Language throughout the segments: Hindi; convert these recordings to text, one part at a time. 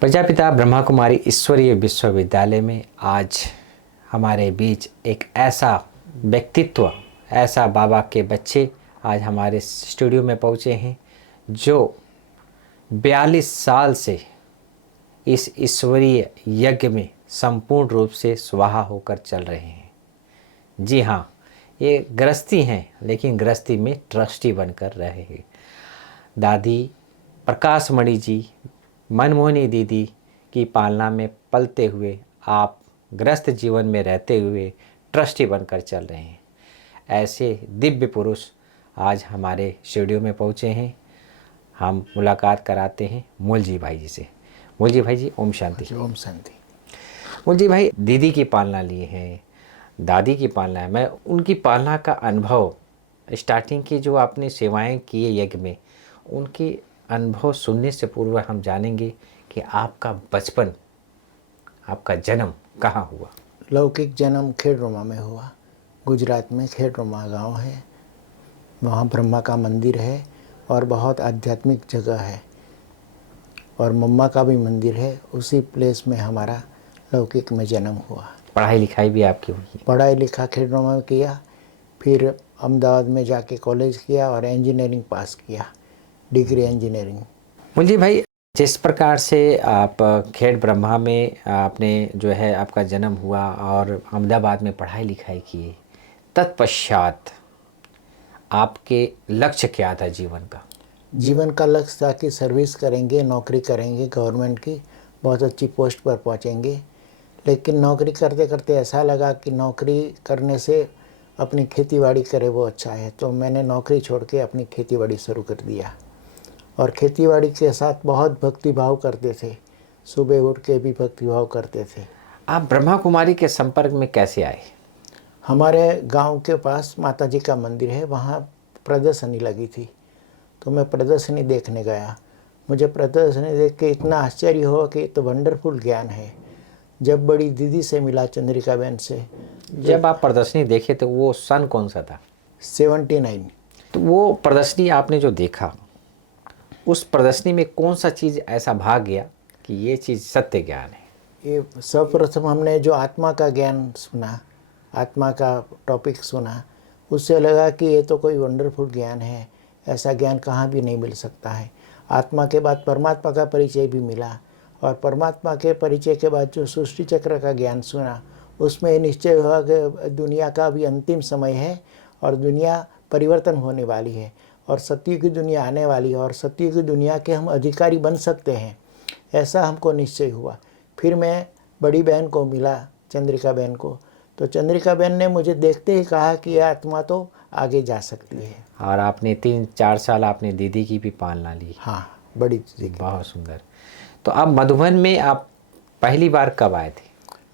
प्रजापिता ब्रह्मा कुमारी ईश्वरीय विश्वविद्यालय में आज हमारे बीच एक ऐसा व्यक्तित्व, ऐसा बाबा के बच्चे आज हमारे स्टूडियो में पहुँचे हैं जो 42 साल से इस ईश्वरीय यज्ञ में संपूर्ण रूप से स्वाहा होकर चल रहे हैं। जी हाँ, ये गृहस्थी हैं, लेकिन गृहस्थी में ट्रस्टी बनकर रहे हैं। दादी प्रकाशमणि जी, मनमोहनी दीदी की पालना में पलते हुए आप गृहस्थ जीवन में रहते हुए ट्रस्टी बनकर चल रहे हैं। ऐसे दिव्य पुरुष आज हमारे स्टूडियो में पहुँचे हैं। हम मुलाकात कराते हैं मूल जी भाई जी से। मूल जी भाई जी, ओम शांति। ओम शांति। मूल जी भाई, दीदी की पालना लिए हैं, दादी की पालना है, मैं उनकी पालना का अनुभव, स्टार्टिंग की जो आपने सेवाएं की है यज्ञ में, उनकी अनुभव सुनने से पूर्व हम जानेंगे कि आपका बचपन, आपका जन्म कहाँ हुआ? लौकिक जन्म खेड़रोमा में हुआ। गुजरात में खेड़रोमा गांव है, वहाँ ब्रह्मा का मंदिर है और बहुत आध्यात्मिक जगह है, और मम्मा का भी मंदिर है। उसी प्लेस में हमारा लौकिक में जन्म हुआ। पढ़ाई लिखाई भी आपकी हुई? पढ़ाई लिखा खेड़रोमा में किया, फिर अहमदाबाद में जाके कॉलेज किया और इंजीनियरिंग पास किया, डिग्री इंजीनियरिंग। मूल जी भाई, जिस प्रकार से आप खेड़ ब्रह्मा में आपने जो है आपका जन्म हुआ और अहमदाबाद में पढ़ाई लिखाई की, तत्पश्चात आपके लक्ष्य क्या था जीवन का? जीवन का लक्ष्य था कि सर्विस करेंगे, नौकरी करेंगे गवर्नमेंट की, बहुत अच्छी पोस्ट पर पहुंचेंगे। लेकिन नौकरी करते करते ऐसा लगा कि नौकरी करने से अपनी खेतीबाड़ी करे वो अच्छा है, तो मैंने नौकरी छोड़ के अपनी खेतीबाड़ी शुरू कर दिया। और खेतीबाड़ी के साथ बहुत भक्तिभाव करते थे, सुबह उठ के भी भक्तिभाव करते थे। आप ब्रह्मा कुमारी के संपर्क में कैसे आए? हमारे गांव के पास माता जी का मंदिर है, वहाँ प्रदर्शनी लगी थी, तो मैं प्रदर्शनी देखने गया। मुझे प्रदर्शनी देख के इतना आश्चर्य हुआ कि ये तो वंडरफुल ज्ञान है। जब बड़ी दीदी से मिला, चंद्रिका बहन से। जब आप प्रदर्शनी देखे तो वो सन कौन सा था? 79। तो वो प्रदर्शनी आपने जो देखा, उस प्रदर्शनी में कौन सा चीज़ ऐसा भाग गया कि ये चीज़ सत्य ज्ञान है? ये सर्वप्रथम हमने जो आत्मा का ज्ञान सुना, आत्मा का टॉपिक सुना, उससे लगा कि ये तो कोई वंडरफुल ज्ञान है, ऐसा ज्ञान कहाँ भी नहीं मिल सकता है। आत्मा के बाद परमात्मा का परिचय भी मिला, और परमात्मा के परिचय के बाद जो सृष्टि चक्र का ज्ञान सुना, उसमें निश्चय हुआ कि दुनिया का भी अंतिम समय है और दुनिया परिवर्तन होने वाली है और सत्य की दुनिया आने वाली है और सत्य की दुनिया के हम अधिकारी बन सकते हैं, ऐसा हमको निश्चय हुआ। फिर मैं बड़ी बहन को मिला, चंद्रिका बहन को, तो चंद्रिका बहन ने मुझे देखते ही कहा कि यह आत्मा तो आगे जा सकती है। और आपने 3-4 साल आपने दीदी की भी पालना ली? हाँ, बड़ी दीदी की। बहुत सुंदर। तो अब मधुबन में आप पहली बार कब आए थे?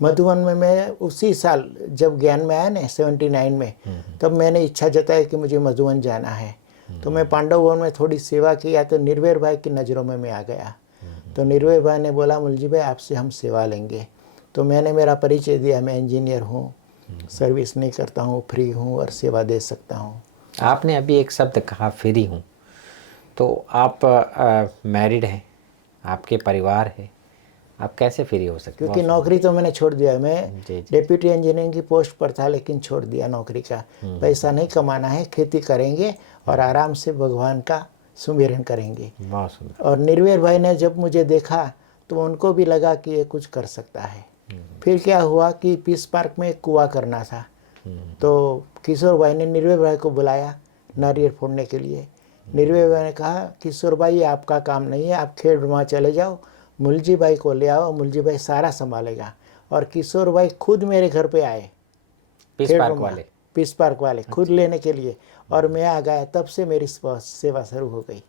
मधुबन में मैं उसी साल जब ज्ञान में आया ना 79 में, तब मैंने इच्छा जताई कि मुझे मधुबन जाना है। तो मैं पांडव भवन में थोड़ी सेवा किया, तो निर्भय भाई की नज़रों में मैं आ गया। तो निर्भय भाई ने बोला, मुलजी भाई आपसे हम सेवा लेंगे। तो मैंने मेरा परिचय दिया, मैं इंजीनियर हूँ, सर्विस नहीं करता हूँ, फ्री हूँ और सेवा दे सकता हूँ। आपने अभी एक शब्द कहा, फ्री हूँ, तो आप मैरिड हैं, आपके परिवार है, आप कैसे फ्री हो सकते? क्योंकि नौकरी तो मैंने छोड़ दिया। मैं डिप्टी इंजीनियरिंग की पोस्ट पर था, लेकिन छोड़ दिया नौकरी का। पैसा नहीं कमाना है, खेती करेंगे और आराम से भगवान का सुमिरन करेंगे। बहुत सुंदर। और निर्वेर भाई ने जब मुझे देखा तो उनको भी लगा कि ये कुछ कर सकता है। फिर क्या हुआ कि पीस पार्क में एक कुआं करना था, तो किशोर भाई ने निर्वेर भाई को बुलाया नारियल फोड़ने के लिए। निर्वेर भाई ने कहा, किशोर भाई ये आपका काम नहीं है, आप खेड़ब्रह्मा चले जाओ, मुलजी भाई को ले आओ, मुलजी भाई सारा संभालेगा। और किशोर भाई खुद मेरे घर पे आए, पीस पार्क वाले खुद लेने के लिए, और मैं आ गया। तब से मेरी सेवा शुरू हो गई।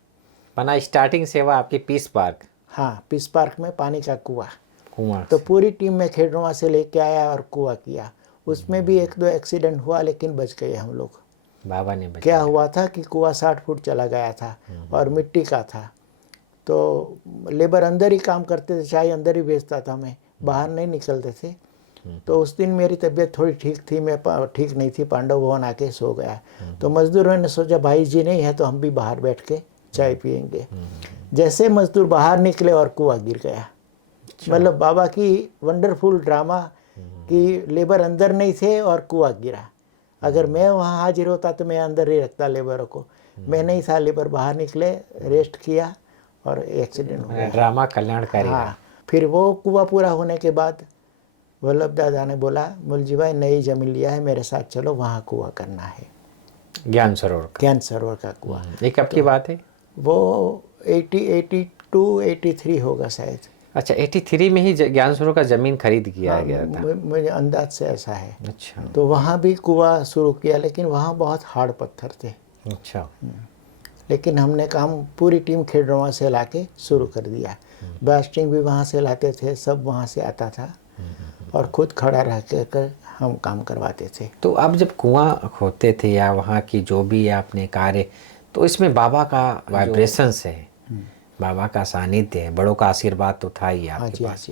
बना स्टार्टिंग सेवा आपकी पीस पार्क? हाँ, पीस पार्क में पानी का कुआं। तो पूरी टीम में खेड़ब्रह्मा से लेके आया और कुआं किया। उसमें भी 1-2 एक्सीडेंट हुआ, लेकिन बच गए हम लोग। बाबा ने बचाया। क्या हुआ था कि कुआं 60 फुट चला गया था और मिट्टी का था, तो लेबर अंदर ही काम करते थे, चाय अंदर ही बेचता था, मैं बाहर नहीं निकलते थे। तो उस दिन मेरी तबीयत थोड़ी ठीक थी, मैं ठीक नहीं थी, पांडव भवन आके सो गया। तो मजदूरों ने सोचा भाई जी नहीं है तो हम भी बाहर बैठ के चाय पियेंगे। जैसे मजदूर बाहर निकले और कुआं गिर गया। मतलब बाबा की वंडरफुल ड्रामा कि लेबर अंदर नहीं थे और कुआं गिरा। अगर मैं वहाँ हाजिर होता तो मैं अंदर ही रखता लेबरों को। मैं नहीं था, लेबर बाहर निकले, रेस्ट किया और एक्सीडेंट हो गया। ड्रामा कल्याणकारी रहा। हाँ, फिर वो कुआं पूरा होने के बाद वल्लभ दादा ने बोला, मुलजी भाई नई जमीन लिया है, मेरे साथ चलो, वहाँ कुआं करना है, ज्ञान सरोवर का। ज्ञान सरोवर का कुआं। ये कब की बात है? वो 82-83 होगा शायद। अच्छा, 83 में ही ज्ञान सरोवर का ज़मीन खरीद किया गया था। मुझे अंदाज से ऐसा है। अच्छा तो वहाँ भी कुआं शुरू किया, लेकिन वहाँ बहुत हार्ड पत्थर थे। अच्छा। लेकिन हमने काम पूरी टीम खेडरवा से लाके शुरू कर दिया। ब्लास्टिंग भी वहाँ से लाते थे, सब वहाँ से आता था और खुद खड़ा रह कर हम काम करवाते थे। तो आप जब कुआं खोदते थे या वहाँ की जो भी आपने कार्य, तो इसमें बाबा का वाइब्रेशंस है, बाबा का सानिध्य है, बड़ों का आशीर्वाद तो था ही आपके पास।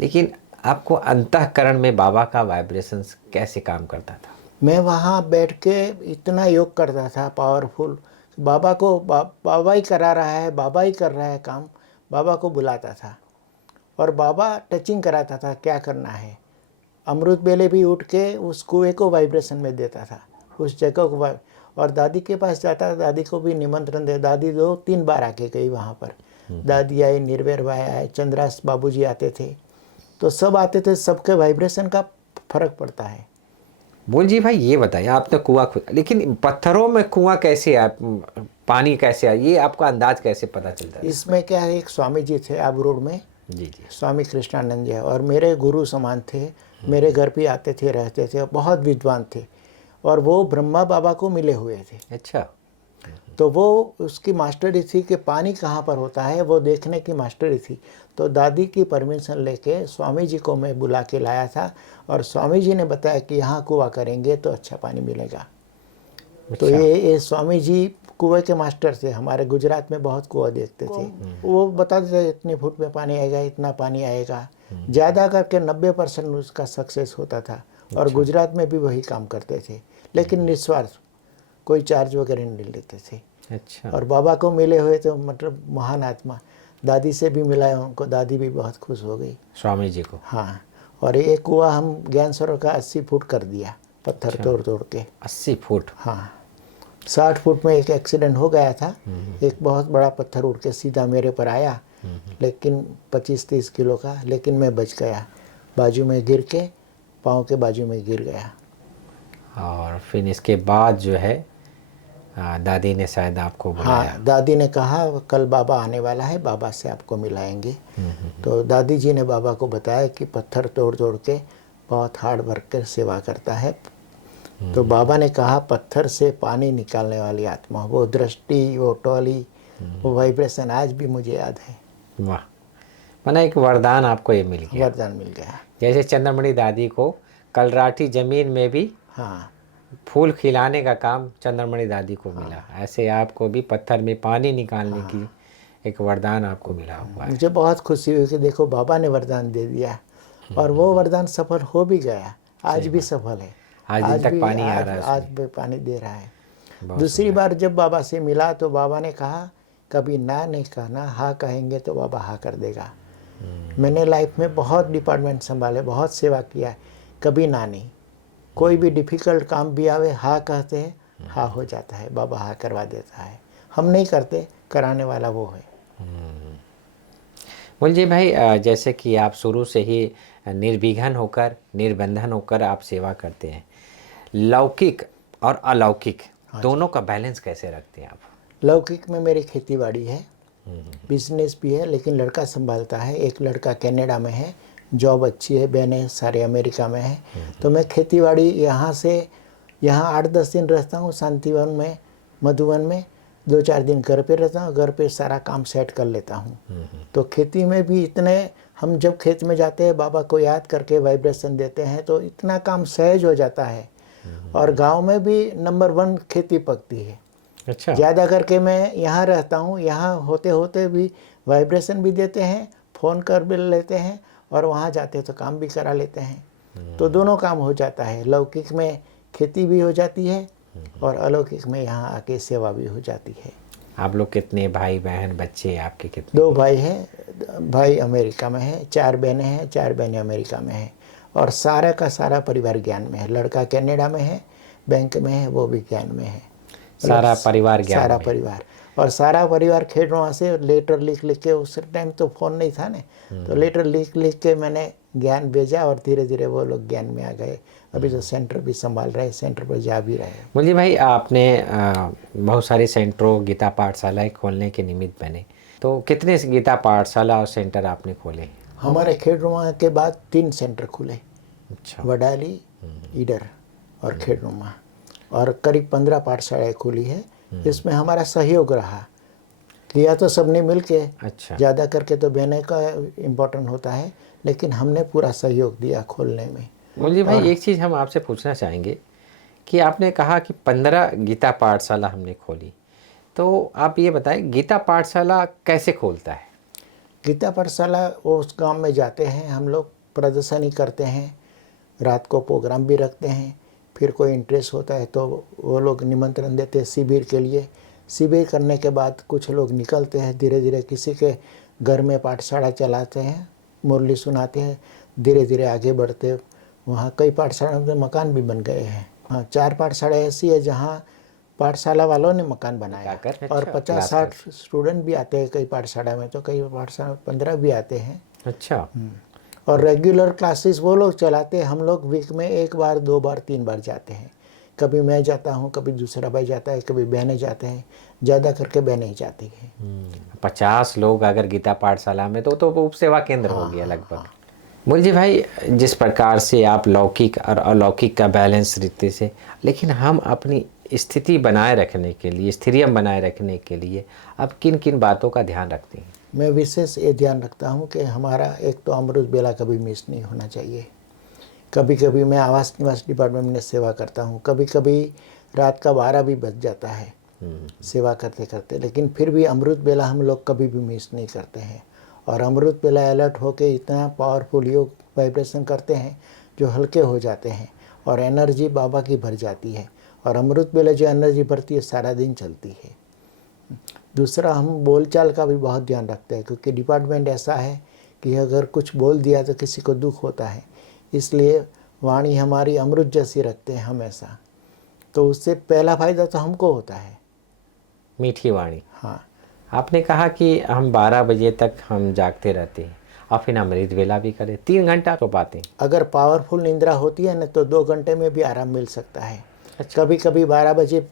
लेकिन आपको अंतःकरण में बाबा का वाइब्रेशंस कैसे काम करता था? मैं वहाँ बैठ के इतना योग करता था पावरफुल। बाबा को बाबा ही करा रहा है, बाबा ही कर रहा है काम, बाबा को बुलाता था और बाबा टचिंग कराता था क्या करना है। अमृत बेले भी उठ के उस कुएं को वाइब्रेशन में देता था, उस जगह को और दादी के पास जाता था, दादी को भी निमंत्रण दे। दादी 2-3 बार आके गई वहाँ पर। दादी आई, निर्भय भाई आए, चंद्रास बाबूजी आते थे, तो सब आते थे, सबके वाइब्रेशन का फर्क पड़ता है। बोल जी भाई, ये बताइए, आपने कुआं खोदा, लेकिन पत्थरों में कुआं कैसे आया, पानी कैसे आया, ये आपका अंदाज कैसे पता चलता है? इसमें क्या है, एक स्वामी जी थे आबू रोड में, जी जी, स्वामी कृष्णानंद जी, और मेरे गुरु समान थे। मेरे घर पे आते थे, रहते थे, बहुत विद्वान थे और वो ब्रह्मा बाबा को मिले हुए थे। अच्छा। तो वो उसकी मास्टरी थी कि पानी कहाँ पर होता है वो देखने की मास्टरी थी। तो दादी की परमिशन लेके स्वामी जी को मैं बुला के लाया था और स्वामी जी ने बताया कि यहाँ कुआं करेंगे तो अच्छा पानी मिलेगा। तो ये स्वामी जी कुएं के मास्टर थे, हमारे गुजरात में बहुत कुआं देखते थे। वो बताते थे इतने फुट में पानी आएगा, इतना पानी आएगा, ज़्यादा करके 90% उसका सक्सेस होता था। और गुजरात में भी वही काम करते थे, लेकिन निस्वार्थ, कोई चार्ज वगैरह नहीं लेते थे। अच्छा। और बाबा को मिले हुए तो मतलब महान आत्मा। दादी से भी मिला है उनको, दादी भी बहुत खुश हो गई स्वामी जी को। हाँ। और ये कुआं हम ज्ञान सरोवर का 80 फुट कर दिया, पत्थर तोड़ तोड़ के। 80 फुट? हाँ। 60 फुट में एक एक्सीडेंट हो गया था। एक बहुत बड़ा पत्थर उड़ के सीधा मेरे पर आया, लेकिन 25-30 किलो का, लेकिन मैं बच गया। बाजू में गिर के, पाँव के बाजू में गिर गया। और फिर इसके बाद जो है दादी ने शायद आपको बुलाया। हाँ, दादी ने कहा कल बाबा आने वाला है, बाबा से आपको मिलाएंगे। तो दादी जी ने बाबा को बताया कि पत्थर तोड़ तोड़ के बहुत हार्ड वर्क कर सेवा करता है। तो बाबा ने कहा पत्थर से पानी निकालने वाली आत्मा, वो दृष्टि, वो टोली, वो वाइब्रेशन आज भी मुझे याद है। वाह, माना एक वरदान आपको ये मिल गया। वरदान मिल गया। जैसे चंद्रमणि दादी को कलराठी जमीन में भी हाँ, फूल खिलाने का काम चंद्रमणि दादी को मिला, ऐसे आपको भी पत्थर में पानी निकालने की एक वरदान आपको मिला हुआ है। मुझे बहुत खुशी हुई कि देखो बाबा ने वरदान दे दिया और वो वरदान सफल हो भी गया, आज भी सफल है। आज दिन तक पानी आ रहा है, आज भी पानी दे रहा है। दूसरी बार जब बाबा से मिला तो बाबा ने कहा कभी ना नहीं कहना, हाँ कहेंगे तो बाबा हाँ कर देगा। मैंने लाइफ में बहुत डिपार्टमेंट संभाले, बहुत सेवा किया है, कभी ना नहीं। कोई भी डिफ़िकल्ट काम भी आवे, हाँ कहते हैं, हाँ हो जाता है, बाबा हाँ करवा देता है। हम नहीं करते, कराने वाला वो है। मुलजी भाई, जैसे कि आप शुरू से ही निर्विघ्न होकर, निर्बंधन होकर आप सेवा करते हैं, लौकिक और अलौकिक दोनों का बैलेंस कैसे रखते हैं आप? लौकिक में मेरी खेती बाड़ी है, बिजनेस भी है, लेकिन लड़का संभालता है। एक लड़का कनाडा में है, जॉब अच्छी है, बहनें सारे अमेरिका में है। तो मैं खेती बाड़ी यहाँ से यहाँ 8-10 दिन रहता हूँ, शांतिवन में, मधुवन में 2-4 दिन घर पे रहता हूँ, घर पे सारा काम सेट कर लेता हूँ। तो खेती में भी इतने, हम जब खेत में जाते हैं बाबा को याद करके वाइब्रेशन देते हैं तो इतना काम सहज हो जाता है। और गांव में भी नंबर 1 खेती पकती है। अच्छा। ज़्यादा करके मैं यहाँ रहता हूँ, यहाँ होते होते भी वाइब्रेशन भी देते हैं, फ़ोन कर भी लेते हैं, और वहाँ जाते तो काम भी करा लेते हैं। तो दोनों काम हो जाता है, लौकिक में खेती भी हो जाती है और अलौकिक में यहाँ आके सेवा भी हो जाती है। आप लोग कितने भाई बहन बच्चे आपके कितने? 2 भाई हैं, भाई अमेरिका में है, 4 बहनें हैं, 4 बहनें अमेरिका में हैं। और सारा का सारा परिवार ज्ञान में है। लड़का कनाडा में है, बैंक में है, वो भी ज्ञान में है। सारा परिवार ज्ञान सारा में? परिवार। और सारा परिवार खेड़वा से लेटर लिख लिख के, उस टाइम तो फ़ोन नहीं था ना, तो लेटर लिख लिख के मैंने ज्ञान भेजा और धीरे धीरे वो लोग ज्ञान में आ गए। अभी तो सेंटर भी संभाल रहे, सेंटर पर जा भी रहे हैं। मुरली भाई, आपने बहुत सारे सेंटरों, गीता पाठशालाएँ खोलने के निमित्त बने, तो कितने गीता पाठशाला और सेंटर आपने खोले? हमारे खेड़वा के बाद 3 सेंटर खुले, अच्छा। वडाली, ईडर और खेड़नुमा, और करीब 15 पाठशालाएँ खुली है। इसमें हमारा सहयोग रहा, किया तो सबने मिल के। अच्छा। ज़्यादा करके तो बहने का इम्पोर्टेंट होता है, लेकिन हमने पूरा सहयोग दिया खोलने में। मुरली भाई, एक चीज़ हम आपसे पूछना चाहेंगे कि आपने कहा कि 15 गीता पाठशाला हमने खोली, तो आप ये बताएं गीता पाठशाला कैसे खोलता है? गीता पाठशाला वो उस गांव में जाते हैं, हम लोग प्रदर्शनी करते हैं, रात को प्रोग्राम भी रखते हैं। फिर कोई इंटरेस्ट होता है तो वो लोग निमंत्रण देते हैं शिविर के लिए। शिविर करने के बाद कुछ लोग निकलते हैं, धीरे धीरे किसी के घर में पाठशाला चलाते हैं, मुरली सुनाते हैं, धीरे धीरे आगे बढ़ते। वहाँ कई पाठशाला में मकान भी बन गए हैं। हाँ, 4 पाठशाला ऐसी है जहाँ पाठशाला वालों ने मकान बनाया। और 50-60 स्टूडेंट भी आते हैं कई पाठशाला में, तो कई पाठशाला में 15 भी आते हैं। अच्छा। और रेगुलर क्लासेस वो लोग चलाते हैं, हम लोग वीक में 1 बार 2 बार 3 बार जाते हैं। कभी मैं जाता हूँ, कभी दूसरा भाई जाता है, कभी बहनें जाते हैं, ज़्यादा करके बहनें ही जाती हैं। 50 लोग अगर गीता पाठशाला में, तो उप सेवा केंद्र हो गया लगभग। मुरली भाई, जिस प्रकार से आप लौकिक और अलौकिक का बैलेंस रीति से, लेकिन हम अपनी स्थिति बनाए रखने के लिए, स्थिरियम बनाए रखने के लिए अब किन किन बातों का ध्यान रखते हैं? मैं विशेष ये ध्यान रखता हूँ कि हमारा एक तो अमृत बेला कभी मिस नहीं होना चाहिए। कभी कभी मैं आवास निवास डिपार्टमेंट में सेवा करता हूँ, कभी कभी रात का 12 भी बज जाता है सेवा करते करते, लेकिन फिर भी अमृत बेला हम लोग कभी भी मिस नहीं करते हैं। और अमृत बेला अलर्ट होके इतना पावरफुल योग वाइब्रेशन करते हैं जो हल्के हो जाते हैं और एनर्जी बाबा की भर जाती है। और अमृत बेला जो एनर्जी भरती है सारा दिन चलती है। दूसरा, हम बोलचाल का भी बहुत ध्यान रखते हैं, क्योंकि डिपार्टमेंट ऐसा है कि अगर कुछ बोल दिया तो किसी को दुख होता है, इसलिए वाणी हमारी अमृत जैसी रखते हैं हमेशा। तो उससे पहला फ़ायदा तो हमको होता है, मीठी वाणी। हाँ। आपने कहा कि हम 12 बजे तक हम जागते रहते हैं और फिर अमृत वेला भी करें, 3 घंटा तो पाते हैं। अगर पावरफुल निंद्रा होती है ना तो 2 घंटे में भी आराम मिल सकता है। अच्छा। कभी कभी 12 बजे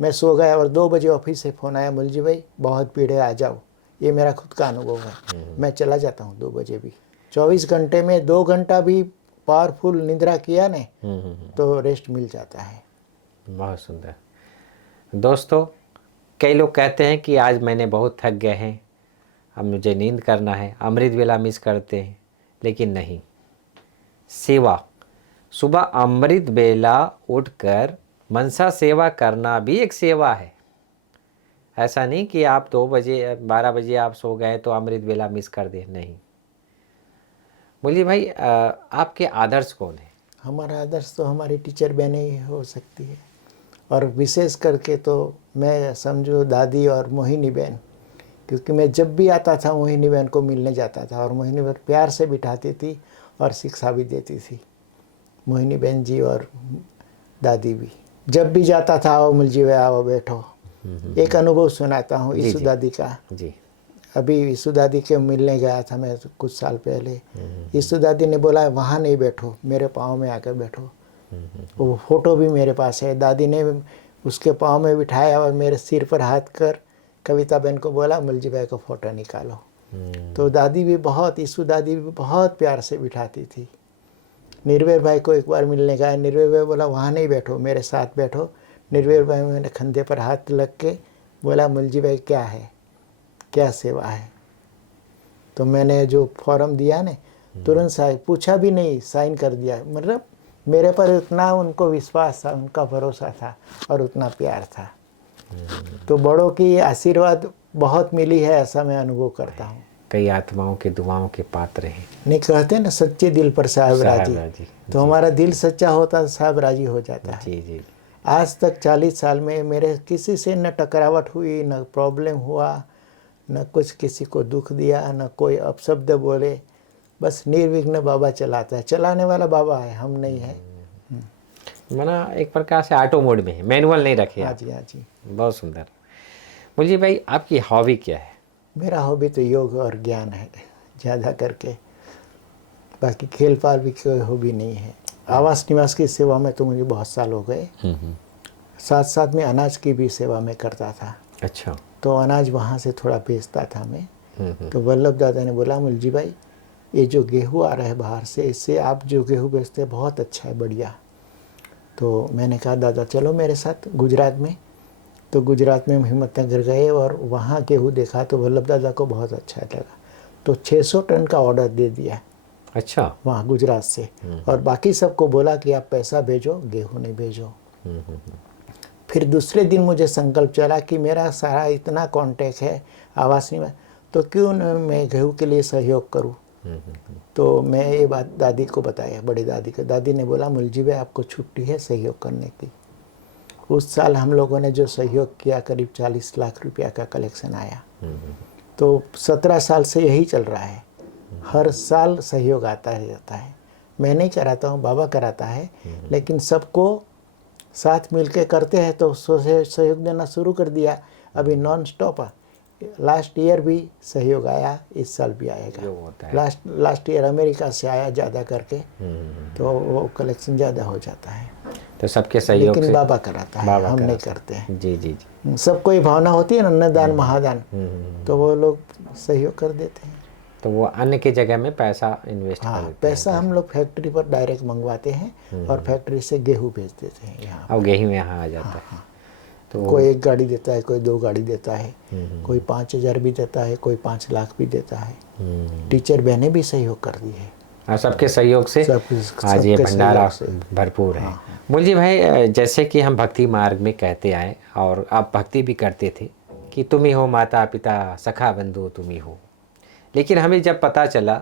मैं सो गया और 2 बजे ऑफिस से फ़ोन आया, मुरली भाई बहुत भीड़ है, आ जाओ। ये मेरा खुद का अनुभव है, मैं चला जाता हूँ 2 बजे भी। 24 घंटे में 2 घंटा भी पावरफुल निंद्रा किया ने तो रेस्ट मिल जाता है। बहुत सुंदर। दोस्तों, कई लोग कहते हैं कि आज मैंने बहुत थक गए हैं, अब मुझे नींद करना है, अमृत वेला मिस करते हैं, लेकिन नहीं। सेवा, सुबह अमृत बेला उठकर मनसा सेवा करना भी एक सेवा है। ऐसा नहीं कि आप 2 बजे 12 बजे आप सो गए तो अमृत बेला मिस कर दे, नहीं। मुरली भाई, आपके आदर्श कौन है? हमारा आदर्श तो हमारी टीचर बहनें ही हो सकती है, और विशेष करके तो मैं समझो दादी और मोहिनी बहन, क्योंकि मैं जब भी आता था मोहिनी बहन को मिलने जाता था और मोहिनी बहन प्यार से बिठाती थी और शिक्षा भी देती थी। मोहिनी बहन जी और दादी भी, जब भी जाता था, आओ मुरली भाई आओ बैठो। एक अनुभव सुनाता हूँ ईसु दादी का। जी। अभी ईसु दादी के मिलने गया था मैं कुछ साल पहले। ईसु दादी ने बोला वहाँ नहीं बैठो, मेरे पाँव में आकर बैठो। वो फोटो भी मेरे पास है। दादी ने उसके पाँव में बिठाया और मेरे सिर पर हाथ कर कविता बहन को बोला मुरली भाई को फ़ोटो निकालो। तो दादी भी बहुत, ईसु दादी भी बहुत प्यार से बिठाती थी। निर्वेर भाई को एक बार मिलने गया, निर्वेर भाई बोला वहाँ नहीं बैठो, मेरे साथ बैठो। निर्वेर भाई मैंने कंधे पर हाथ लग के बोला मुरली भाई क्या है, क्या सेवा है। तो मैंने जो फॉर्म दिया ने तुरंत साइन, पूछा भी नहीं, साइन कर दिया। मतलब मेरे पर उतना उनको विश्वास था, उनका भरोसा था और उतना प्यार था। तो बड़ों की आशीर्वाद बहुत मिली है, ऐसा मैं अनुभव करता हूँ। कई आत्माओं के दुआओं के पात्र हैं। नहीं कहते ना सच्चे दिल पर साहब राजी। तो हमारा दिल सच्चा होता तो साहब राजी हो जाता है। जी जी। आज तक 40 साल में मेरे किसी से न टकरावट हुई, न प्रॉब्लम हुआ, न कुछ किसी को दुख दिया, न कोई अपशब्द बोले। बस निर्विघ्न बाबा चलाता है, चलाने वाला बाबा है, हम नहीं है। माना एक प्रकार से ऑटो मोड में है, मैनुअल नहीं रखे हाँ आप। जी, हाँ जी। बहुत सुंदर। मुझे भाई आपकी हॉबी क्या है? मेरा हॉबी तो योग और ज्ञान है ज़्यादा करके, बाकी खेल पाल भी कोई हॉबी नहीं है। आवास निवास की सेवा में तो मुझे बहुत साल हो गए। साथ साथ में अनाज की भी सेवा में करता था। अच्छा। तो अनाज वहाँ से थोड़ा बेचता था मैं। तो वल्लभ दादा ने बोला, मुलजी भाई ये जो गेहूँ आ रहा है बाहर से, इससे आप जो गेहूँ बेचते हैं बहुत अच्छा है, बढ़िया। तो मैंने कहा दादा चलो मेरे साथ गुजरात में। तो गुजरात में हम हिम्मतनगर गए और वहाँ गेहूँ देखा तो वल्लभ दादा को बहुत अच्छा लगा। तो 600 टन का ऑर्डर दे दिया अच्छा। वहाँ गुजरात से। और बाकी सबको बोला कि आप पैसा भेजो, गेहूँ नहीं भेजो। फिर दूसरे दिन मुझे संकल्प चला कि मेरा सारा इतना कांटेक्ट है आवास में, तो क्यों न मैं गेहूँ के लिए सहयोग करूँ। तो मैं ये बात दादी को बताया, बड़ी दादी को। दादी ने बोला, मुलजी भाई आपको छुट्टी है सहयोग करने की। उस साल हम लोगों ने जो सहयोग किया करीब 40 लाख रुपया का कलेक्शन आया। तो 17 साल से यही चल रहा है, हर साल सहयोग आता रहता है। मैं नहीं कराता हूँ, बाबा कराता है, लेकिन सबको साथ मिलके करते हैं तो सहयोग देना शुरू कर दिया। अभी नॉन स्टॉप। लास्ट ईयर भी सहयोग आया, इस साल भी आएगा। जो होता है लास्ट ईयर अमेरिका से आया ज़्यादा करके, तो वो कलेक्शन ज़्यादा हो जाता है। तो सबके सहयोग लेकिन से बाबा कराता है, बाबा हम नहीं कराता है। करते हैं। जी जी जी। सबको ही भावना होती है ना, अन्नदान महादान, तो वो लोग सहयोग कर देते हैं। तो वो अन्य की जगह में पैसा इन्वेस्ट कर हाँ, देते हैं। पैसा हम लोग फैक्ट्री पर डायरेक्ट मंगवाते हैं और फैक्ट्री से गेहूँ भेज देते हैं यहाँ। अब गेहूँ यहाँ आ जाता है। तो कोई 1 गाड़ी देता है, कोई 2 गाड़ी देता है, कोई 5,000 भी देता है, कोई 5 लाख भी देता है। टीचर बहनें भी सहयोग कर दी है। और सबके सहयोग से आज ये सबके भंडारा सहयोग से। भरपूर है। मुलजी भाई जैसे कि हम भक्ति मार्ग में कहते आए और आप भक्ति भी करते थे कि तुम ही हो माता पिता सखा बंधु तुम ही हो, लेकिन हमें जब पता चला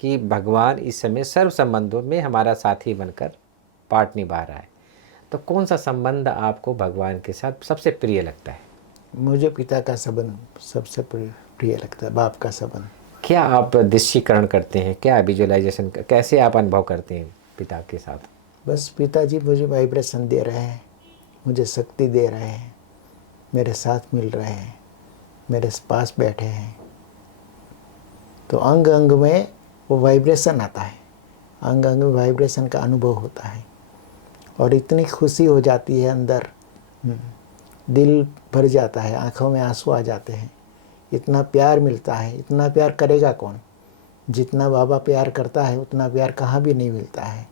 कि भगवान इस समय सर्व संबंधों में हमारा साथी बनकर पार्ट निभा रहा है, तो कौन सा संबंध आपको भगवान के साथ सबसे प्रिय लगता है? मुझे पिता का संबंध सबसे प्रिय लगता है, बाप का संबंध। क्या आप दृश्यकरण करते हैं, क्या विजुअलाइजेशन, कैसे आप अनुभव करते हैं पिता के साथ? बस पिताजी मुझे वाइब्रेशन दे रहे हैं, मुझे शक्ति दे रहे हैं, मेरे साथ मिल रहे हैं, मेरे पास बैठे हैं। तो अंग अंग में वो वाइब्रेशन आता है, अंग अंग में वाइब्रेशन का अनुभव होता है और इतनी खुशी हो जाती है अंदर, दिल भर जाता है, आँखों में आंसू आ जाते हैं। इतना प्यार मिलता है, इतना प्यार करेगा कौन? जितना बाबा प्यार करता है उतना प्यार कहाँ भी नहीं मिलता है।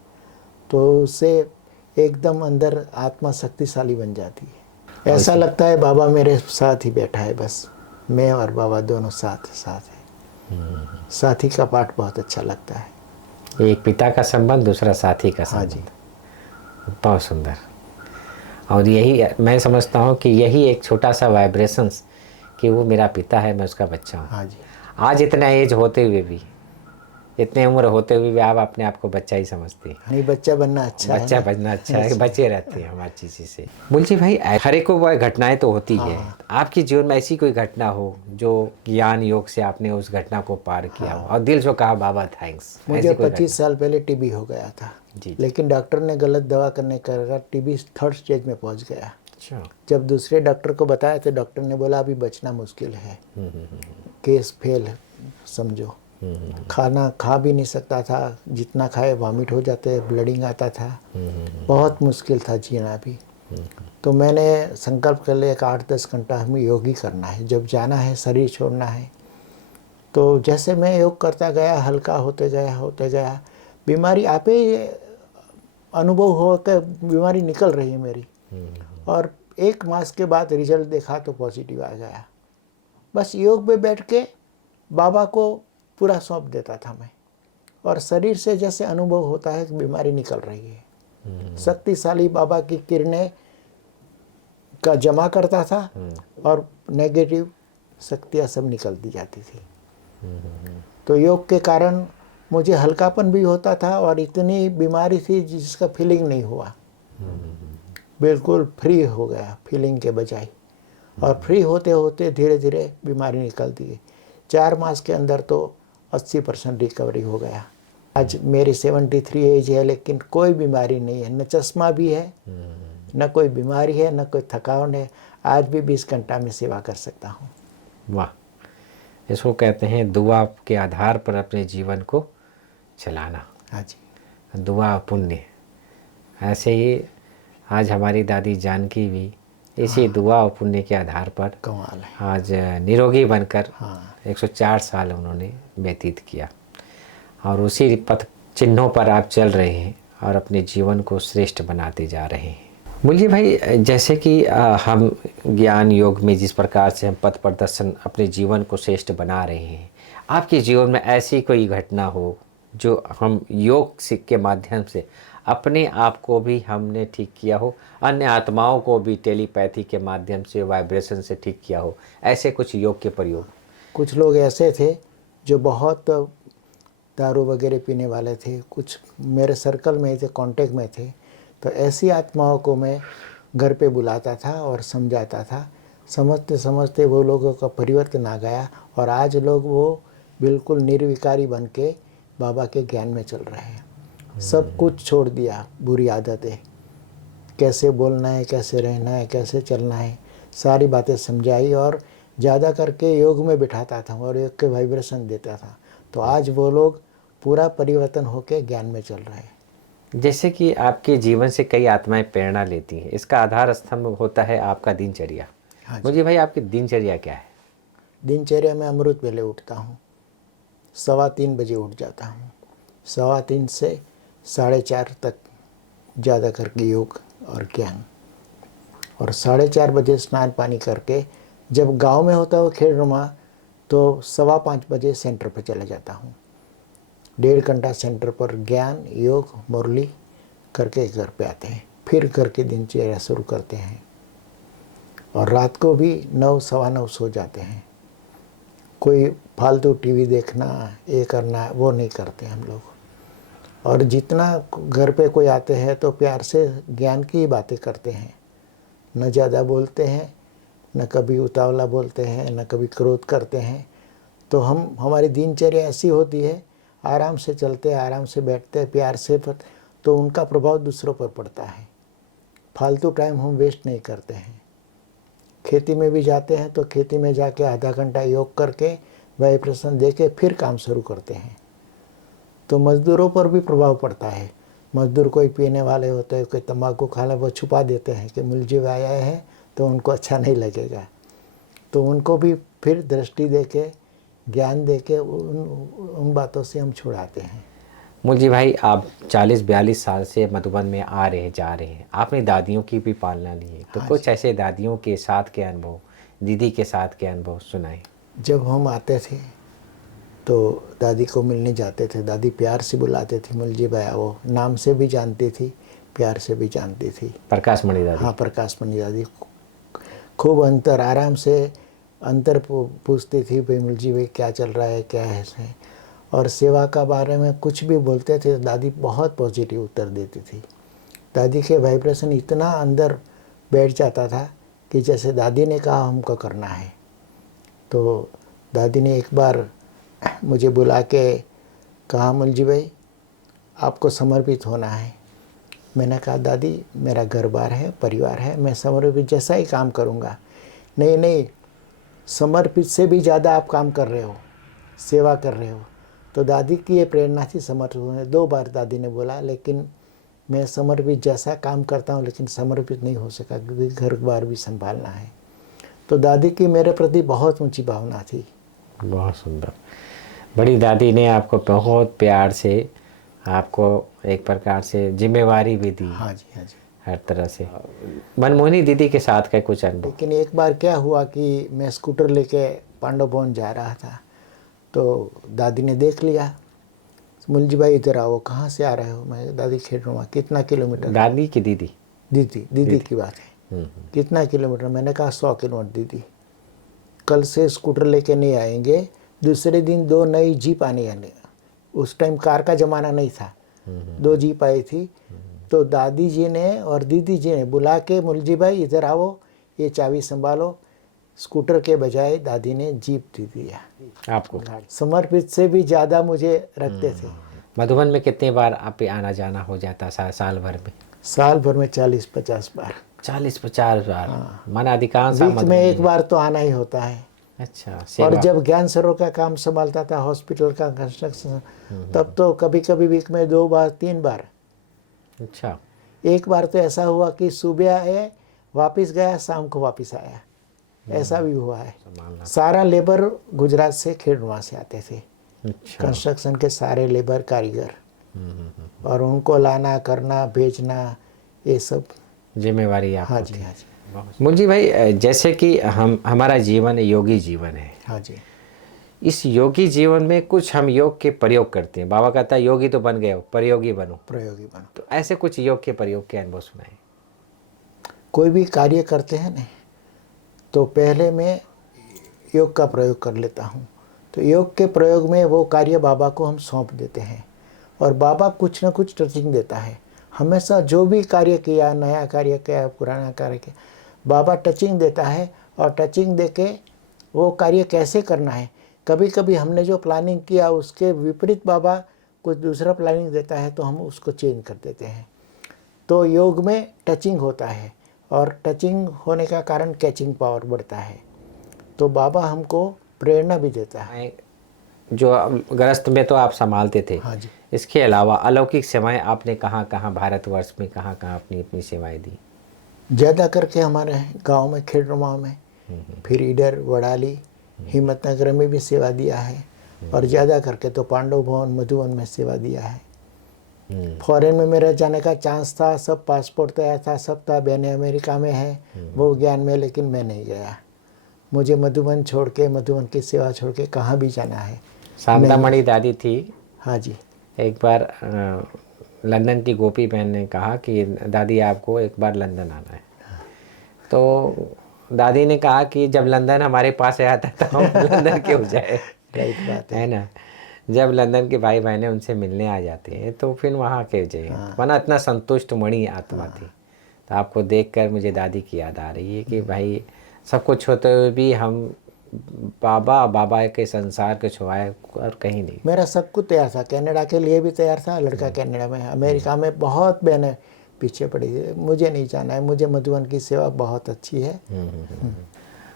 तो उससे एकदम अंदर आत्मा शक्तिशाली बन जाती है। ऐसा लगता है बाबा मेरे साथ ही बैठा है, बस मैं और बाबा दोनों साथ साथ है। साथी का पाठ बहुत अच्छा लगता है। एक पिता का संबंध, दूसरा साथी का हाँ संबंध। जी। बहुत सुंदर। और यही मैं समझता हूँ कि यही एक छोटा सा वाइब्रेशंस कि वो मेरा पिता है, मैं उसका बच्चा हूँ। हाँ जी। आज इतना एज होते हुए भी, इतने उम्र होते हुए भी आप अपने आप को बच्चा ही समझते हैं। नहीं, बच्चा बनना अच्छा है बच्चा ना। बनना अच्छा है, बचे रहते हैं हम अच्छी चीज़ से। मुलजी भाई हर एक को वह घटनाएं तो होती है, आपके जीवन में ऐसी कोई घटना हो जो ज्ञान योग से आपने उस घटना को पार किया हो और दिल से कहा बाबा थैंक्स? मुझे 25 साल पहले टीबी हो गया था। जी। लेकिन डॉक्टर ने गलत दवा करने के कारण टीबी 3rd स्टेज में पहुंच गया। अच्छा। जब दूसरे डॉक्टर को बताया तो डॉक्टर ने बोला अभी बचना मुश्किल है, केस फेल समझो। खाना खा भी नहीं सकता था, जितना खाए वॉमिट हो जाते, ब्लीडिंग आता था, बहुत मुश्किल था जीना भी। तो मैंने संकल्प कर लिया कि 8-10 घंटा हमें योग ही करना है, जब जाना है शरीर छोड़ना है। तो जैसे मैं योग करता गया, हल्का होते गया, बीमारी आपे अनुभव हो कि बीमारी निकल रही है मेरी। और 1 मास के बाद रिजल्ट देखा तो पॉजिटिव आ गया। बस योग में बैठ के बाबा को पूरा सौंप देता था मैं, और शरीर से जैसे अनुभव होता है कि बीमारी निकल रही है। शक्तिशाली बाबा की किरणें का जमा करता था और नेगेटिव शक्तियाँ सब निकल दी जाती थी। तो योग के कारण मुझे हल्कापन भी होता था और इतनी बीमारी थी जिसका फीलिंग नहीं हुआ। बिल्कुल फ्री हो गया फीलिंग के बजाय। और फ्री होते होते धीरे धीरे बीमारी निकलती है। 4 मास के अंदर तो 80% रिकवरी हो गया। आज मेरी 73 एज है, लेकिन कोई बीमारी नहीं है, न चश्मा भी है, न कोई बीमारी है, न कोई थकान है। आज भी 20 घंटा में सेवा कर सकता हूँ। वाह, इसको कहते हैं दुआ के आधार पर अपने जीवन को चलाना। हाँ जी। दुआ पुण्य। ऐसे ही आज हमारी दादी जानकी भी इसी दुआ और पुण्य के आधार पर कमाल है। आज निरोगी बनकर हाँ 104 साल उन्होंने व्यतीत किया और उसी पथ चिन्हों पर आप चल रहे हैं और अपने जीवन को श्रेष्ठ बनाते जा रहे हैं। बोलिए भाई, जैसे कि हम ज्ञान योग में जिस प्रकार से हम पथ प्रदर्शन अपने जीवन को श्रेष्ठ बना रहे हैं, आपके जीवन में ऐसी कोई घटना हो जो हम योग के माध्यम से अपने आप को भी हमने ठीक किया हो, अन्य आत्माओं को भी टेलीपैथी के माध्यम से वाइब्रेशन से ठीक किया हो, ऐसे कुछ योग के प्रयोग? कुछ लोग ऐसे थे जो बहुत दारू वगैरह पीने वाले थे, कुछ मेरे सर्कल में थे, कांटेक्ट में थे। तो ऐसी आत्माओं को मैं घर पे बुलाता था और समझाता था। समझते समझते वो लोगों का परिवर्तन आ गया और आज लोग वो बिल्कुल निर्विकारी बन के बाबा के ज्ञान में चल रहे हैं। सब कुछ छोड़ दिया, बुरी आदतें, कैसे बोलना है, कैसे रहना है, कैसे चलना है, सारी बातें समझाई और ज़्यादा करके योग में बिठाता था और योग के वाइब्रेशन देता था। तो आज वो लोग पूरा परिवर्तन होके ज्ञान में चल रहे हैं। जैसे कि आपके जीवन से कई आत्माएं प्रेरणा लेती हैं, इसका आधार स्तंभ होता है आपका दिनचर्या। हाँ जी। मुझे भाई आपकी दिनचर्या क्या है? दिनचर्या में अमृत वेले उठता हूँ, 3:15 बजे उठ जाता हूँ। 3:15 से 4:30 तक ज़्यादा करके योग और ज्ञान, और 4:30 बजे स्नान पानी करके जब गांव में होता हो खेड़नुमा तो 5:15 बजे सेंटर पर चला जाता हूँ। 1.5 घंटा सेंटर पर ज्ञान योग मुरली करके घर पे आते हैं, फिर घर के दिनचर्या शुरू करते हैं और रात को भी 9 सवा 9 सो जाते हैं। कोई फालतू टीवी देखना ये करना वो नहीं करते हम लोग। और जितना घर पे कोई आते हैं तो प्यार से ज्ञान की ही बातें करते हैं, न ज़्यादा बोलते हैं, न कभी उतावला बोलते हैं, न कभी क्रोध करते हैं। तो हमारी दिनचर्या ऐसी होती है, आराम से चलते, आराम से बैठते, प्यार से, तो उनका प्रभाव दूसरों पर पड़ता है। फालतू टाइम हम वेस्ट नहीं करते हैं। खेती में भी जाते हैं तो खेती में जाके आधा घंटा योग करके वाइब्रेशन दे के फिर काम शुरू करते हैं। तो मज़दूरों पर भी प्रभाव पड़ता है। मज़दूर कोई पीने वाले होते हैं, कोई तंबाकू खा ले, वो छुपा देते हैं कि मुलजिम आया है तो उनको अच्छा नहीं लगेगा। तो उनको भी फिर दृष्टि दे के ज्ञान दे के उन बातों से हम छुड़ाते हैं। मुझे भाई आप 40-42 साल से मधुबन में आ रहे जा रहे हैं, आपने दादियों की भी पालना ली है, तो हाँ कुछ ऐसे दादियों के साथ के अनुभव, दीदी के साथ के अनुभव सुनाएं। जब हम आते थे तो दादी को मिलने जाते थे, दादी प्यार से बुलाते थे, मुलजी भाई, वो नाम से भी जानती थी, प्यार से भी जानती थी। प्रकाश मणि दादी? हाँ, प्रकाश मणि दादी। खूब अंतर आराम से अंतर पूछती थी, भाई मुलजी भाई क्या चल रहा है, क्या है ऐसे। और सेवा का बारे में कुछ भी बोलते थे, दादी बहुत पॉजिटिव उत्तर देती थी। दादी के वाइब्रेशन इतना अंदर बैठ जाता था कि जैसे दादी ने कहा हमको करना है। तो दादी ने एक बार मुझे बुला के कहा, मुलजी भाई आपको समर्पित होना है। मैंने कहा दादी मेरा घर बार है, परिवार है, मैं समर्पित जैसा ही काम करूँगा। नहीं नहीं, समर्पित से भी ज़्यादा आप काम कर रहे हो, सेवा कर रहे हो। तो दादी की ये प्रेरणा थी समर्पित होने। 2 बार दादी ने बोला, लेकिन मैं समर्पित जैसा काम करता हूँ लेकिन समर्पित नहीं हो सका क्योंकि घर बार भी संभालना है। तो दादी की मेरे प्रति बहुत ऊंची भावना थी। बहुत सुंदर। बड़ी दादी ने आपको बहुत प्यार से, आपको एक प्रकार से जिम्मेवारी भी दी। हाँ जी, हाँ जी, हर तरह से। मनमोहनी दीदी के साथ का कुछ अनुभव? लेकिन एक बार क्या हुआ कि मैं स्कूटर लेके पांडव भवन जा रहा था तो दादी ने देख लिया, मुलजी भाई इधर आओ, कहाँ से आ रहे हो? मैं दादी खेड़नुमा, कितना किलोमीटर? दादी की दीदी? दीदी की बात है। कितना किलोमीटर? मैंने कहा 100 किलोमीटर। दीदी कल से स्कूटर लेके नहीं आएंगे, दूसरे दिन 2 नई जीप आने आने। उस टाइम कार का ज़माना नहीं था, 2 जीप आई थी। तो दादी जी ने और दीदी जी ने बुला के, मुलजी भाई इधर आओ, ये चाबी संभालो। स्कूटर के बजाय दादी ने जीप दे दिया आपको। समर्पित से भी ज़्यादा मुझे रखते थे। मधुबन में कितने बार आप पे आना जाना हो जाता साल भर में? साल भर में 40-50 बार। 40-50 बार? माना अधिकांश वीक में एक बार तो आना ही होता है। अच्छा। और जब ज्ञान सरोवर का काम संभालता था, हॉस्पिटल का कंस्ट्रक्शन, तब तो कभी कभी वीक में 2 बार 3 बार। अच्छा। एक बार तो ऐसा हुआ कि सुबह आए, वापस गया, शाम को वापस आया, ऐसा भी हुआ है। सारा लेबर गुजरात से, खेड़वा से आते थे। अच्छा। कंस्ट्रक्शन के सारे लेबर कारीगर, और उनको लाना करना भेजना ये सब जिम्मेवारी आपको हाँ जी थी। हाँ जी मुलजी भाई, जैसे कि हमारा जीवन योगी जीवन है। हाँ जी। इस योगी जीवन में कुछ हम योग के प्रयोग करते हैं। बाबा कहता है योगी तो बन गए हो, प्रयोगी बनो। प्रयोगी बनो। तो ऐसे कुछ योग के प्रयोग के अनुभव सुनाए। कोई भी कार्य करते हैं ना, तो पहले मैं योग का प्रयोग कर लेता हूँ। तो योग के प्रयोग में वो कार्य बाबा को हम सौंप देते हैं, और बाबा कुछ ना कुछ टचिंग देता है। हमेशा जो भी कार्य किया, नया कार्य किया, पुराना कार्य किया, बाबा टचिंग देता है, और टचिंग देके वो कार्य कैसे करना है। कभी कभी हमने जो प्लानिंग किया उसके विपरीत बाबा कुछ दूसरा प्लानिंग देता है, तो हम उसको चेंज कर देते हैं। तो योग में टचिंग होता है, और टचिंग होने का कारण कैचिंग पावर बढ़ता है। तो बाबा हमको प्रेरणा भी देता है। जो गृहस्थ में तो आप संभालते थे, हाँ जी। इसके अलावा अलौकिक सेवाएं आपने कहाँ कहाँ भारतवर्ष में कहाँ कहाँ अपनी अपनी सेवाएं दी? ज़्यादा करके हमारे गांव में, खेड़वा में, फिर इधर वड़ाली, हिम्मतनगर में भी सेवा दिया है, और ज़्यादा करके तो पांडव भवन मधुबन में सेवा दिया है। फॉरेन में मेरा जाने का चांस था, सब पासपोर्ट तैयार था, सब था, बहनें अमेरिका में है वो ज्ञान में, लेकिन मैं नहीं गया। मुझे मधुबन छोड़ के, मधुबन की सेवा छोड़ के कहाँ भी जाना है। शांतामणि दादी थी। हाँ जी। एक बार लंदन की गोपी बहन ने कहा कि दादी आपको एक बार लंदन आना है। तो दादी ने कहा कि जब लंदन हमारे पास आया था तो हम लंदन क्यों जाए। राइट बात है ना। जब लंदन के भाई बहनें उनसे मिलने आ जाते हैं तो फिर वहाँ क्यों जाइए। वरना इतना संतुष्ट मणि आत्मा थी। तो आपको देखकर मुझे दादी की याद आ रही है कि भाई सब कुछ होते हुए भी हम बाबा के संसार के छुआए और कहीं नहीं। मेरा सब कुछ तैयार था, कनाडा के लिए भी तैयार था, लड़का कनाडा में, अमेरिका में बहुत बहनें पीछे पड़ी थी, मुझे नहीं जाना है, मुझे मधुबन की सेवा बहुत अच्छी है।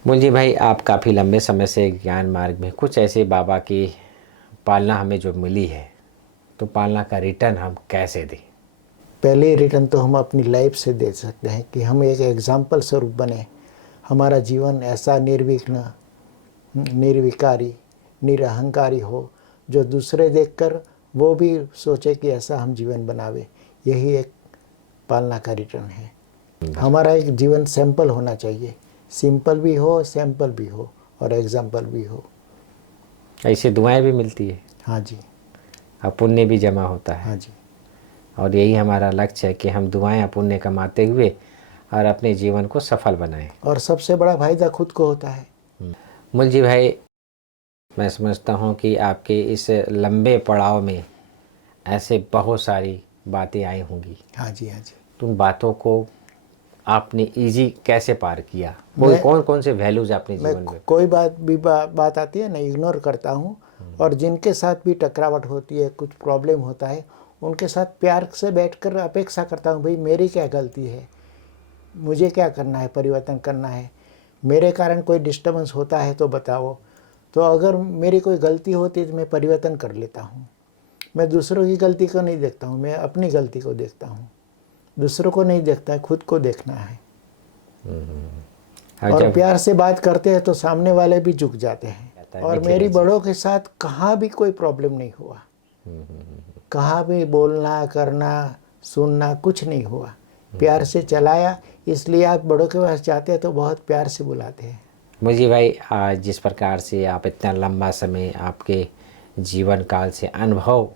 मुलजी भाई, आप काफ़ी लंबे समय से ज्ञान मार्ग में, कुछ ऐसे बाबा की पालना हमें जो मिली है, तो पालना का रिटर्न हम कैसे दें? पहले रिटर्न तो हम अपनी लाइफ से दे सकते हैं कि हम एक एग्जाम्पल स्वरूप बने। हमारा जीवन ऐसा निर्विघ्न, निर्विकारी, निरहंकारी हो, जो दूसरे देखकर वो भी सोचे कि ऐसा हम जीवन बनावे। यही एक पालना का रिटर्न है। हमारा एक जीवन सैंपल होना चाहिए, सिंपल भी हो, सैंपल भी हो, और एग्जाम्पल भी हो। ऐसे दुआएं भी मिलती है। हाँ जी। और पुण्य भी जमा होता है। हाँ जी। और यही हमारा लक्ष्य है कि हम दुआएं पुण्य कमाते हुए और अपने जीवन को सफल बनाएं। और सबसे बड़ा फायदा खुद को होता है। मुलजी भाई, मैं समझता हूँ कि आपके इस लंबे पड़ाव में ऐसे बहुत सारी बातें आई होंगी। हाँ जी। हाँ जी। तो उन बातों को आपने इजी कैसे पार किया? कौन कौन से वैल्यूज आपने जीवन में? कोई बात आती है ना, इग्नोर करता हूँ, और जिनके साथ भी टकरावट होती है, कुछ प्रॉब्लम होता है, उनके साथ प्यार से बैठकर अपेक्षा करता हूँ, भाई मेरी क्या गलती है, मुझे क्या करना है, परिवर्तन करना है, मेरे कारण कोई डिस्टर्बेंस होता है तो बताओ। तो अगर मेरी कोई गलती होती है तो मैं परिवर्तन कर लेता हूँ। मैं दूसरों की गलती को नहीं देखता हूँ, मैं अपनी गलती को देखता हूँ। दूसरों को नहीं देखता है, खुद को देखना है। और प्यार से बात करते हैं तो सामने वाले भी झुक जाते हैं। और मेरी बड़ों के साथ कहाँ भी कोई प्रॉब्लम नहीं हुआ, कहाँ भी बोलना करना सुनना कुछ नहीं हुआ, प्यार से चलाया। इसलिए आप बड़ों के पास जाते हैं तो बहुत प्यार से बुलाते हैं। मुझे भाई, आज जिस प्रकार से आप इतना लंबा समय आपके जीवन काल से अनुभव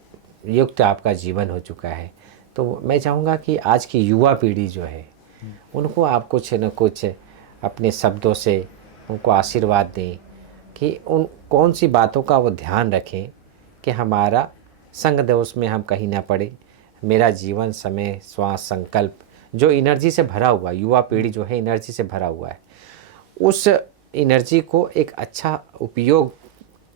युक्त आपका जीवन हो चुका है, तो मैं चाहूँगा कि आज की युवा पीढ़ी जो है उनको आप कुछ न कुछ अपने शब्दों से उनको आशीर्वाद दें कि उन कौन सी बातों का वो ध्यान रखें कि हमारा संग दोष में हम कहीं ना पड़े, मेरा जीवन समय श्वास संकल्प जो एनर्जी से भरा हुआ, युवा पीढ़ी जो है एनर्जी से भरा हुआ है, उस एनर्जी को एक अच्छा उपयोग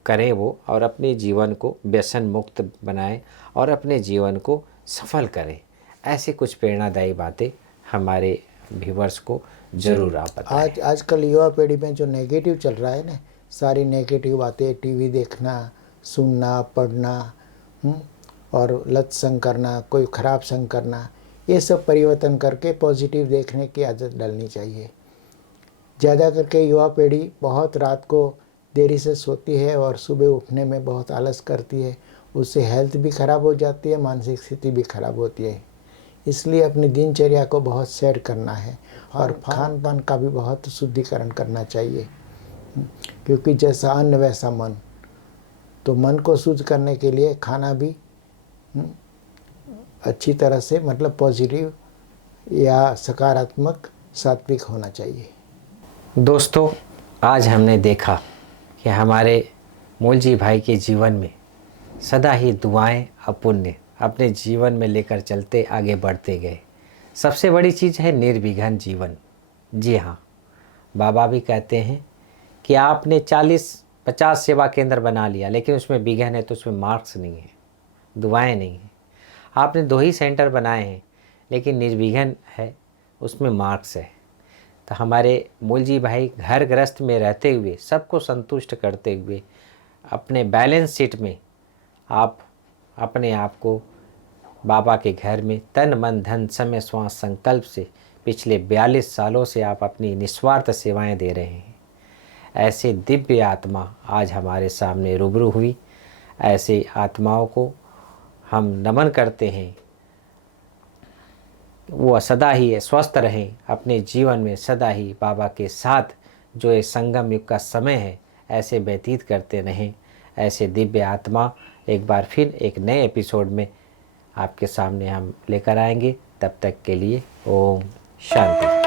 करें वो, और अपने जीवन को व्यसन मुक्त बनाएं और अपने जीवन को सफल करें। ऐसे कुछ प्रेरणादायी बातें हमारे व्यूवर्स को ज़रूर आप बताएं। आजकल युवा पीढ़ी में जो नेगेटिव चल रहा है ना, सारी नेगेटिव बातें, टीवी देखना, सुनना, पढ़ना, और लत संग करना, कोई ख़राब संग करना, ये सब परिवर्तन करके पॉजिटिव देखने की आदत डालनी चाहिए। ज़्यादा करके युवा पीढ़ी बहुत रात को देरी से सोती है और सुबह उठने में बहुत आलस करती है, उससे हेल्थ भी ख़राब हो जाती है, मानसिक स्थिति भी खराब होती है। इसलिए अपनी दिनचर्या को बहुत सेट करना है और खान पान का भी बहुत शुद्धिकरण करना चाहिए, क्योंकि जैसा अन्न वैसा मन। तो मन को शुद्ध करने के लिए खाना भी अच्छी तरह से, मतलब पॉजिटिव या सकारात्मक सात्विक होना चाहिए। दोस्तों, आज हमने देखा कि हमारे मूलजी भाई के जीवन में सदा ही दुआएं और पुण्य अपने जीवन में लेकर चलते आगे बढ़ते गए। सबसे बड़ी चीज़ है निर्विघ्न जीवन। जी हाँ, बाबा भी कहते हैं कि आपने 40-50 सेवा केंद्र बना लिया, लेकिन उसमें विघ्न है तो उसमें मार्क्स नहीं है, दुआएं नहीं है। आपने 2 ही सेंटर बनाए हैं, लेकिन निर्विघ्न है, उसमें मार्क्स है। तो हमारे मूलजी भाई घर गृहस्थ में रहते हुए, सबको संतुष्ट करते हुए, अपने बैलेंस शीट में आप अपने आप को बाबा के घर में तन मन धन समय श्वास संकल्प से पिछले 42 सालों से आप अपनी निस्वार्थ सेवाएं दे रहे हैं। ऐसे दिव्य आत्मा आज हमारे सामने रूबरू हुई। ऐसे आत्माओं को हम नमन करते हैं, वो सदा ही स्वस्थ रहें, अपने जीवन में सदा ही बाबा के साथ जो ये संगम युग का समय है ऐसे व्यतीत करते रहें। ऐसे दिव्य आत्मा एक बार फिर एक नए एपिसोड में आपके सामने हम लेकर आएंगे। तब तक के लिए ओम शांति।